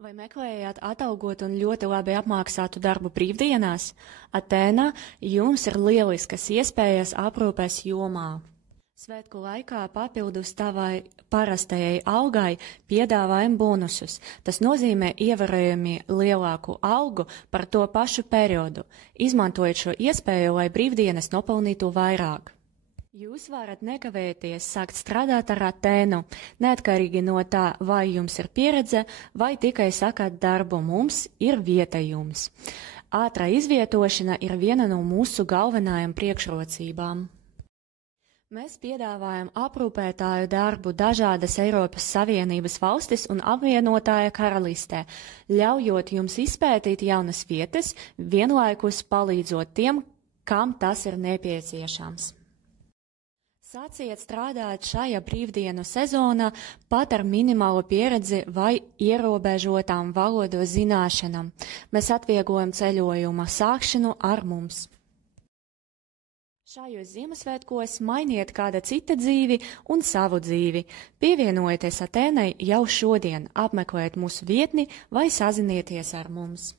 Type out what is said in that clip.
Vai meklējāt atalgotu un ļoti labi apmaksātu darbu brīvdienās? Atēnā jums ir lieliskas iespējas aprūpes jomā. Svētku laikā papildus tavai parastajai algai piedāvājam bonusus. Tas nozīmē ievērojami lielāku algu par to pašu periodu. Izmantojiet šo iespēju, lai brīvdienas nopelnītu vairāk. Jūs varat nekavēties sākt strādāt ar Atēnu, neatkarīgi no tā, vai jums ir pieredze, vai tikai sakāt darbu, mums ir vieta jums. Ātrā izvietošana ir viena no mūsu galvenajām priekšrocībām. Mēs piedāvājam aprūpētāju darbu dažādas Eiropas Savienības valstis un apvienotāja karalistē, ļaujot jums izpētīt jaunas vietas, vienlaikus palīdzot tiem, kam tas ir nepieciešams. Sāciet strādāt šajā brīvdienu sezonā pat ar minimālu pieredzi vai ierobežotām valodu zināšanām. Mēs atvieglojam ceļojuma sākšanu ar mums. Šajos Ziemassvētkos mainiet kāda cita dzīvi un savu dzīvi. Pievienojieties Atēnai jau šodien, apmeklējiet mūsu vietni vai sazinieties ar mums.